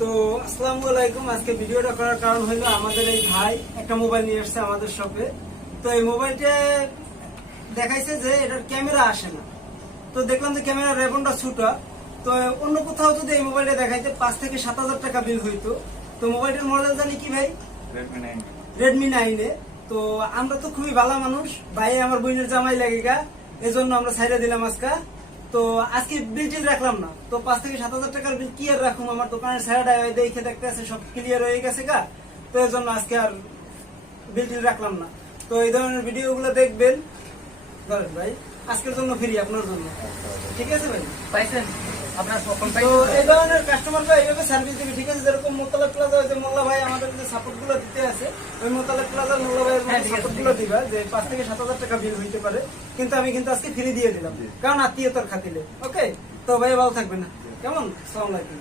তো আসসালামু আলাইকুম। আজকে ভিডিওটা করার কারণ হলো আমাদের এই ভাই একটা মোবাইল নিয়ে এসেছে আমাদের শপে। তো এই মোবাইলটা দেখাইছে যে এটার ক্যামেরা আসে না। তো দেখলাম যে ক্যামেরা রেবনটা ছোটা। তো অন্য কোথাও যদি এই মোবাইলটা দেখাইতে 5 থেকে 7,000 টাকা বিল হইতো। তো মোবাইলটার মডেল জানি কি ভাই? রেডমি 9 তো আমরা তো খুবই ভালো মানুষ, ভাই আমার বোনের জামাই লাগেগা, এজন্য আমরা ছাইড়া দিলাম আজকে। তো আজকে বিল টিল রাখলাম না। তো 5 থেকে 7,000 টাকার বিল কি আর রাখুম, আমার দোকানের ছাড়াটা দেখে দেখতে আছে সব ক্লিয়ার হয়ে গেছে গা। তো এই জন্য আজকে আর বিল টিল রাখলাম না। তো এই ধরনের ভিডিও গুলো দেখবেন। ধরেন ভাই আজকের জন্য ফ্রি, আপনার জন্য, ঠিক আছে ভাই? পাইছেন আপনার ফোন তো এই ধরনের কাস্টমাররা এইভাবে সার্ভিস দিবে, ঠিক আছে? যেরকম মোতালেব প্লাজা যে মোল্লা ভাই আমাদের যে সাপোর্ট গুলো দিতে আছে, ওই মোতালেব প্লাজার মোল্লা ভাইয়ের সাপোর্ট গুলো দিবা যে 5 থেকে 7,000 টাকা বিল হইতে পারে, কিন্তু আমি কিন্তু আজকে ফ্রি দিয়ে দিলাম, কারণ আত্মীয়তার খাতিরে। ওকে, তো ভাই ভালো থাকবেন না, কেমন? আসসালামু আলাইকুম।